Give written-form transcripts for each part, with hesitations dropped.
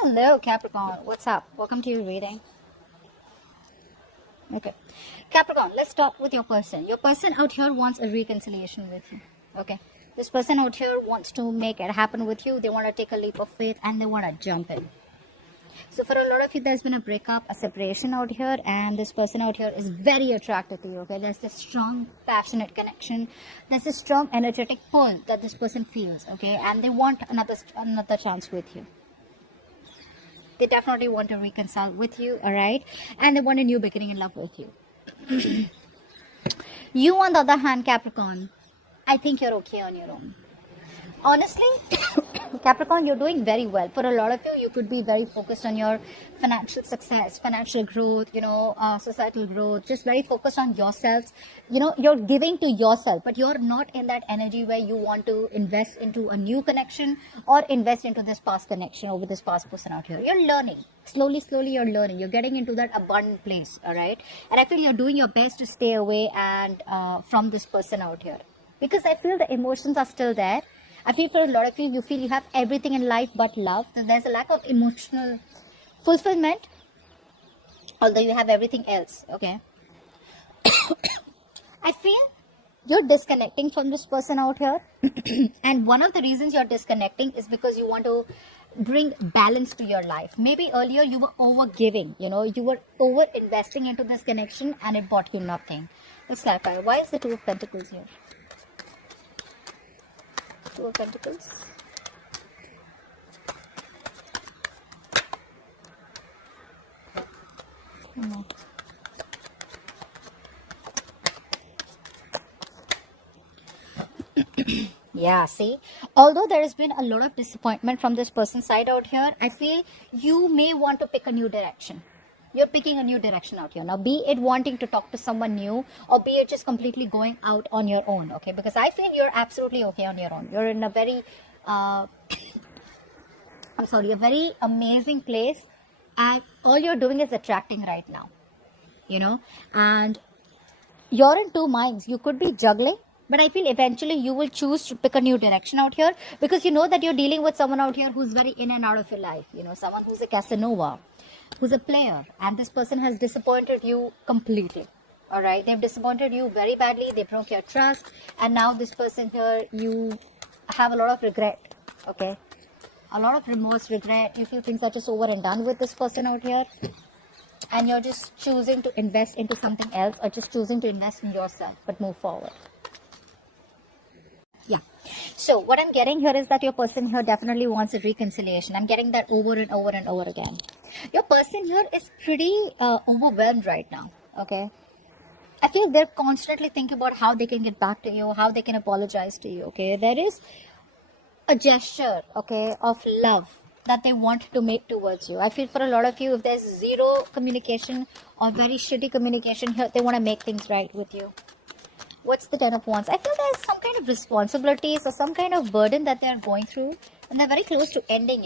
Hello, Capricorn. What's up? Welcome to your reading. Okay. Capricorn, let's start with your person. Your person out here wants a reconciliation with you. Okay. This person out here wants to make it happen with you. They want to take a leap of faith and they want to jump in. So for a lot of you, there's been a breakup, a separation out here, and this person out here is very attracted to you. Okay. There's this strong, passionate connection. There's this strong, energetic pull that this person feels. Okay. And they want another chance with you. They definitely want to reconcile with you, all right? And they want a new beginning in love with you. You, on the other hand, Capricorn, I think you're okay on your own. Honestly, Capricorn, you're doing very well. For a lot of you, you could be very focused on your financial success, financial growth, societal growth, just very focused on yourselves. You're giving to yourself, but you're not in that energy where you want to invest into a new connection or invest into this past connection or with this past person out here. You're learning. Slowly, you're learning. You're getting into that abundant place, all right? And I feel you're doing your best to stay away and from this person out here. Because I feel the emotions are still there. I feel for a lot of you, you feel you have everything in life but love. So there's a lack of emotional fulfillment, although you have everything else, okay? I feel you're disconnecting from this person out here. And one of the reasons you're disconnecting is because you want to bring balance to your life. Maybe earlier you were over-giving, you were over-investing into this connection and it brought you nothing. Let's clarify. Why is the Two of Pentacles here? Two of Pentacles. No. Yeah, see, although there has been a lot of disappointment from this person's side out here, I feel you may want to pick a new direction. You're picking a new direction out here. Now, be it wanting to talk to someone new or be it just completely going out on your own, okay? Because I feel you're absolutely okay on your own. You're in a very, a very amazing place. And all you're doing is attracting right now, and you're in two minds. You could be juggling, but I feel eventually you will choose to pick a new direction out here because you know that you're dealing with someone out here who's very in and out of your life, someone who's a Casanova, who's a player, and this person has disappointed you completely. All right, they've disappointed you very badly. They broke your trust, and now this person here, you have a lot of regret. Okay, a lot of remorse, regret. You feel things are just over and done with this person out here, and you're just choosing to invest into something else or just choosing to invest in yourself, but move forward. Yeah. So what I'm getting here is that your person here definitely wants a reconciliation. I'm getting that over and over and over again. Your person here is pretty overwhelmed right now. Okay. I feel they're constantly thinking about how they can get back to you, how they can apologize to you. Okay. There is a gesture, okay, of love that they want to make towards you. I feel for a lot of you, if there's zero communication or very shitty communication here, they want to make things right with you. What's the Ten of Wands? I feel there's some kind of responsibilities or some kind of burden that they're going through and they're very close to ending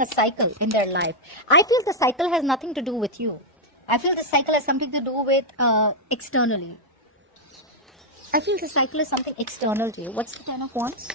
a cycle in their life. I feel the cycle has nothing to do with you. I feel the cycle has something to do with externally. I feel the cycle is something external to you. What's the Ten of Wands?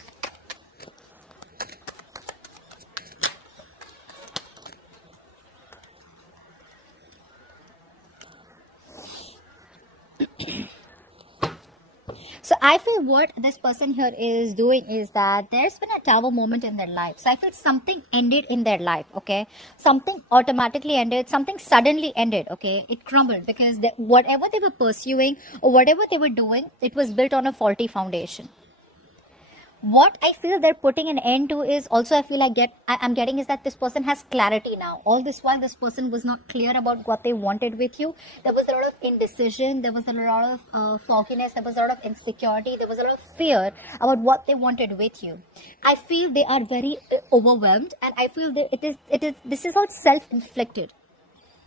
So I feel what this person here is doing is that there's been a Tower moment in their life. So I feel something ended in their life, okay? Something automatically ended, something suddenly ended, okay? It crumbled because whatever they were pursuing or whatever they were doing, it was built on a faulty foundation. What I feel they're putting an end to is also, I feel I'm getting is that this person has clarity now. All this while this person was not clear about what they wanted with you. There was a lot of indecision. There was a lot of fogginess. There was a lot of insecurity. There was a lot of fear about what they wanted with you. I feel they are very overwhelmed, and I feel that this is all self-inflicted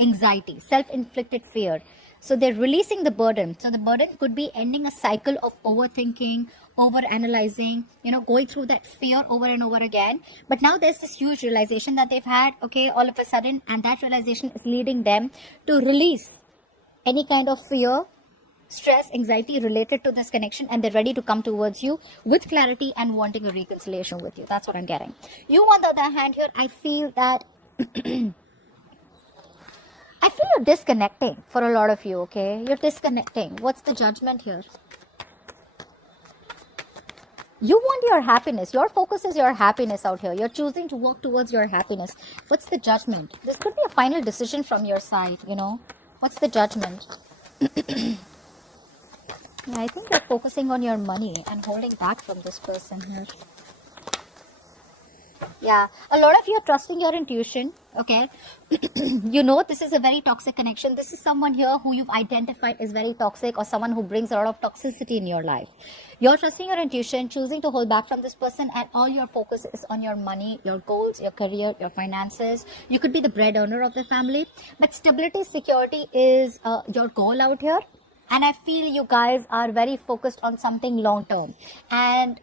anxiety, self-inflicted fear. So they're releasing the burden. So the burden could be ending a cycle of overthinking, over-analyzing, going through that fear over and over again. But now there's this huge realization that they've had, okay, all of a sudden, and that realization is leading them to release any kind of fear, stress, anxiety related to this connection, and they're ready to come towards you with clarity and wanting a reconciliation with you. That's what I'm getting. You, on the other hand, here, I feel that I feel you're disconnecting for a lot of you, okay? You're disconnecting. What's the judgment here? You want your happiness. Your focus is your happiness out here. You're choosing to work towards your happiness. What's the judgment? This could be a final decision from your side, you know. What's the judgment? Yeah, I think you're focusing on your money and holding back from this person here. Yeah, a lot of you are trusting your intuition, okay? You know this is a very toxic connection. This is someone here who you've identified is very toxic, or someone who brings a lot of toxicity in your life. You're trusting your intuition, choosing to hold back from this person, and all your focus is on your money, your goals, your career, your finances. You could be the bread earner of the family, but stability, security is your goal out here. And I feel you guys are very focused on something long term. And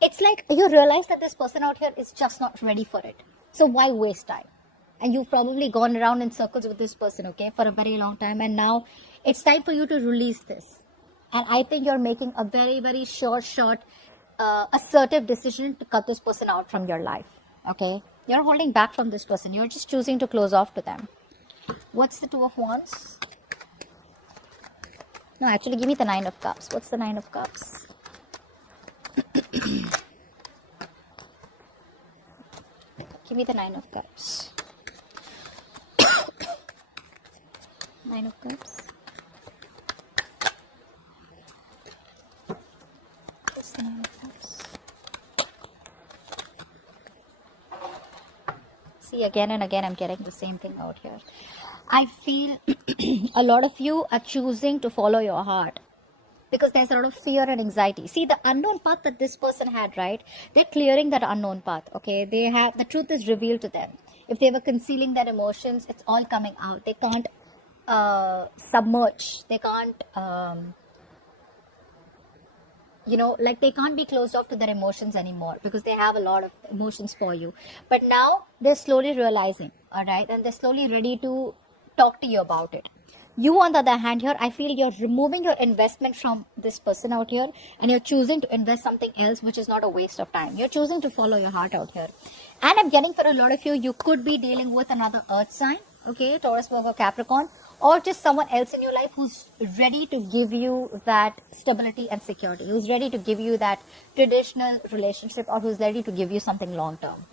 it's like you realize that this person out here is just not ready for it. So why waste time? And you've probably gone around in circles with this person, okay, for a very long time. And now it's time for you to release this. And I think you're making a very, very short, assertive decision to cut this person out from your life, okay? You're holding back from this person. You're just choosing to close off to them. What's the Two of Wands? No, actually, give me the Nine of Cups. What's the Nine of Cups? Give me the Nine of Cups. Nine of Cups. What's the Nine of Cups? See, again and again, I'm getting the same thing out here. I feel a lot of you are choosing to follow your heart because there's a lot of fear and anxiety. See, the unknown path that this person had, right? They're clearing that unknown path, okay? They have, the truth is revealed to them. If they were concealing their emotions, it's all coming out. They can't submerge. They can't, you know, like they can't be closed off to their emotions anymore because they have a lot of emotions for you. But now they're slowly realizing, all right? And they're slowly ready to talk to you about it. You, on the other hand, here, I feel you're removing your investment from this person out here and you're choosing to invest something else, which is not a waste of time. You're choosing to follow your heart out here. And I'm getting for a lot of you, you could be dealing with another earth sign, okay, Taurus, Virgo, Capricorn, or just someone else in your life who's ready to give you that stability and security, who's ready to give you that traditional relationship, or who's ready to give you something long term,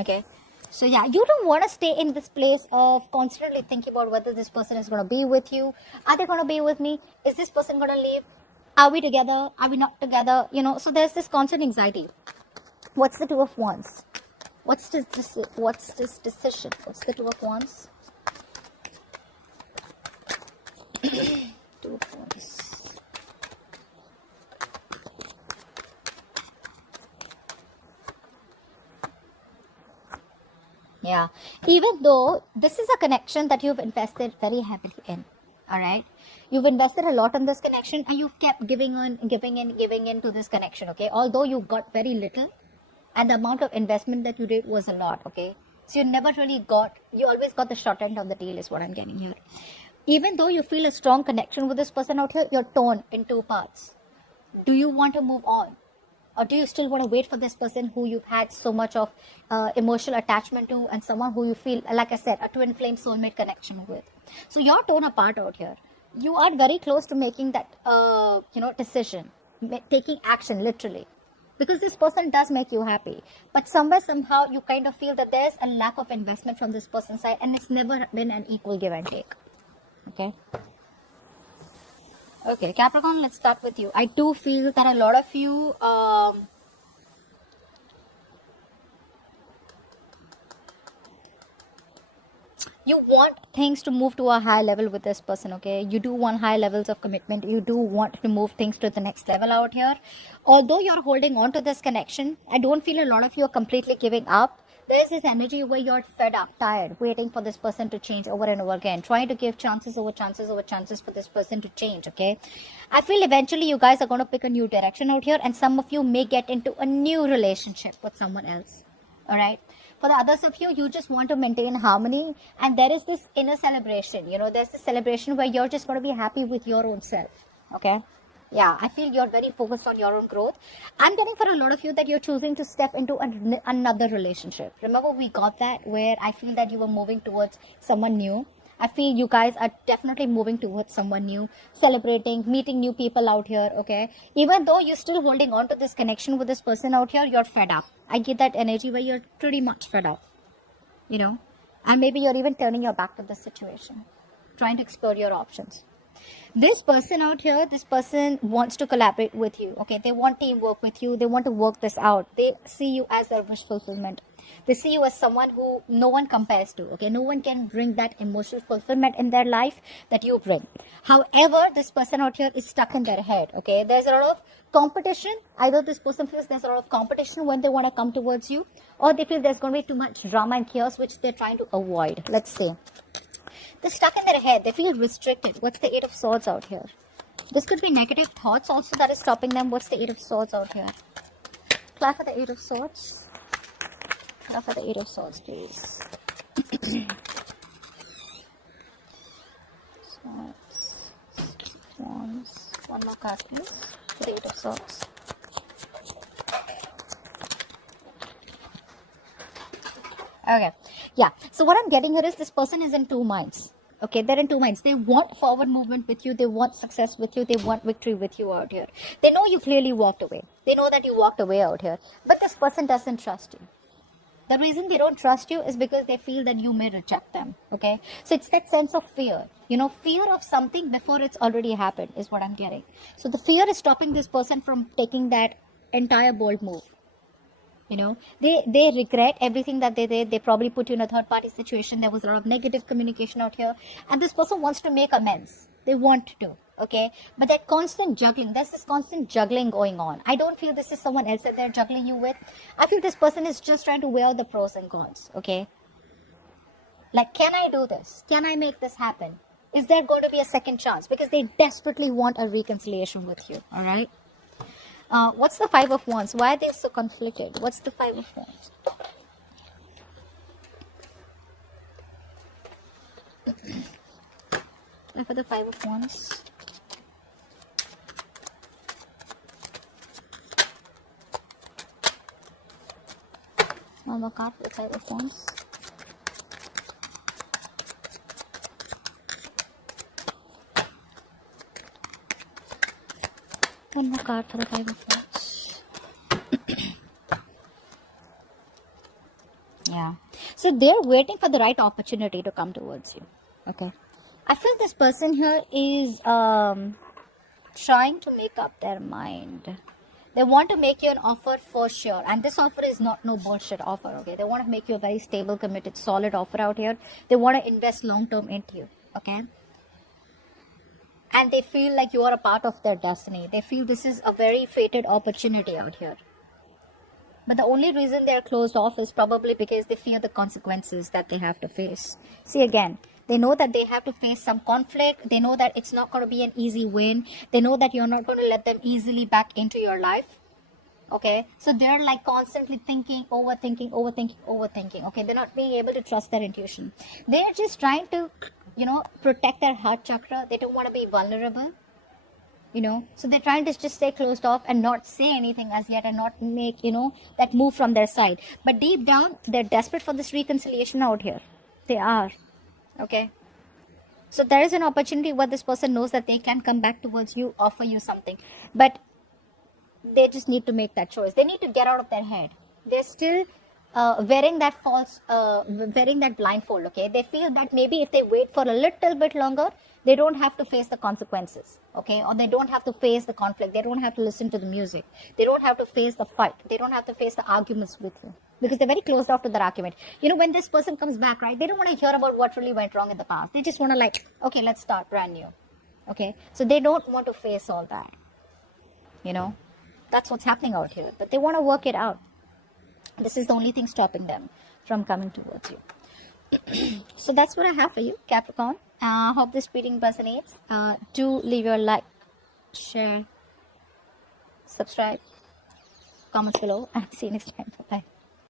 okay? So yeah, you don't want to stay in this place of constantly thinking about whether this person is going to be with you. Are they going to be with me? Is this person going to leave? Are we together? Are we not together? You know, so there's this constant anxiety. What's the Two of Wands? What's this decision? What's the Two of Wands? Two of Wands. Yeah, even though this is a connection that you've invested very heavily in, all right? You've invested a lot in this connection and you've kept giving in to this connection, okay? Although you got very little and the amount of investment that you did was a lot, okay? So you never really got, you always got the short end of the deal is what I'm getting here. Even though you feel a strong connection with this person out here, you're torn in two parts. Do you want to move on? Or do you still want to wait for this person who you've had so much of emotional attachment to, and someone who you feel, like I said, a twin flame soulmate connection with? So you're torn apart out here. You are very close to making that, decision, taking action literally. Because this person does make you happy. But somewhere, somehow, you kind of feel that there's a lack of investment from this person's side, and it's never been an equal give and take. Okay? Okay, Capricorn, let's start with you. I do feel that a lot of you, you want things to move to a high level with this person, okay? You do want high levels of commitment. You do want to move things to the next level out here. Although you're holding on to this connection, I don't feel a lot of you are completely giving up. There's this energy where you're fed up, tired, waiting for this person to change over and over again, trying to give chances over chances over chances for this person to change, okay? I feel eventually you guys are going to pick a new direction out here, and some of you may get into a new relationship with someone else, all right? For the others of you, you just want to maintain harmony, and there is this inner celebration, you know, there's this celebration where you're just going to be happy with your own self, okay? Yeah, I feel you're very focused on your own growth. I'm getting for a lot of you that you're choosing to step into another relationship. Remember, we got that where I feel that you were moving towards someone new. I feel you guys are definitely moving towards someone new, celebrating, meeting new people out here, okay? Even though you're still holding on to this connection with this person out here, you're fed up. I get that energy where you're pretty much fed up, you know? And maybe you're even turning your back to this situation, trying to explore your options. This person out here, this person wants to collaborate with you, okay? They want teamwork with you. They want to work this out. They see you as their wish fulfillment. They see you as someone who no one compares to, okay? No one can bring that emotional fulfillment in their life that you bring. However, this person out here is stuck in their head, okay? There's a lot of competition. Either this person feels there's a lot of competition when they want to come towards you, or they feel there's going to be too much drama and chaos, which they're trying to avoid. Let's see. They're stuck in their head. They feel restricted. What's the Eight of Swords out here? This could be negative thoughts also that is stopping them. What's the Eight of Swords out here? Clap for the Eight of Swords. Clap for the Eight of Swords, please. Swords. Wands. One more card, please. For the Eight of Swords. Okay. Yeah. So what I'm getting here is this person is in two minds. Okay, they're in two minds. They want forward movement with you. They want success with you. They want victory with you out here. They know you clearly walked away. They know that you walked away out here. But this person doesn't trust you. The reason they don't trust you is because they feel that you may reject them. Okay, so it's that sense of fear. You know, fear of something before it's already happened is what I'm getting. So the fear is stopping this person from taking that entire bold move. You know, they regret everything that they did. They probably put you in a third party situation. There was a lot of negative communication out here. And this person wants to make amends. They want to. Okay. But that constant juggling, there's this constant juggling going on. I don't feel this is someone else that they're juggling you with. I feel this person is just trying to weigh out the pros and cons. Okay. Like, can I do this? Can I make this happen? Is there going to be a second chance? Because they desperately want a reconciliation with you. All right. What's the Five of Wands? Why are they so conflicted? What's the Five of Wands? For the Five of Wands. One more card for the Five of Wands. One more card for the Five of Wands. Yeah. So they're waiting for the right opportunity to come towards you. Okay. I feel this person here is trying to make up their mind. They want to make you an offer for sure. And this offer is not no bullshit offer. Okay. They want to make you a very stable, committed, solid offer out here. They want to invest long term into you. Okay. And they feel like you are a part of their destiny. They feel this is a very fated opportunity out here. But the only reason they're closed off is probably because they fear the consequences that they have to face. See, again, they know that they have to face some conflict. They know that it's not going to be an easy win. They know that you're not going to let them easily back into your life. Okay, so they're like constantly thinking, overthinking. Okay, they're not being able to trust their intuition. They're just trying to, you know, protect their heart chakra. They don't want to be vulnerable, you know, so they're trying to just stay closed off and not say anything as yet and not make, you know, that move from their side. But deep down, they're desperate for this reconciliation out here. They are. Okay, so there is an opportunity where this person knows that they can come back towards you, offer you something, but they just need to make that choice. They need to get out of their head. They're still wearing that blindfold. Okay, they feel that maybe if they wait for a little bit longer, they don't have to face the consequences. Okay, or they don't have to face the conflict. They don't have to listen to the music. They don't have to face the fight. They don't have to face the arguments with you, because they're very closed off to their argument. You know, when this person comes back, right, they don't want to hear about what really went wrong in the past. They just want to like, okay, let's start brand new. Okay, so they don't want to face all that. You know, that's what's happening out here. But they want to work it out. This is the only thing stopping them from coming towards you. So that's what I have for you, Capricorn. Hope this reading resonates. Do leave your like, share, subscribe, comments below, and see you next time. Bye.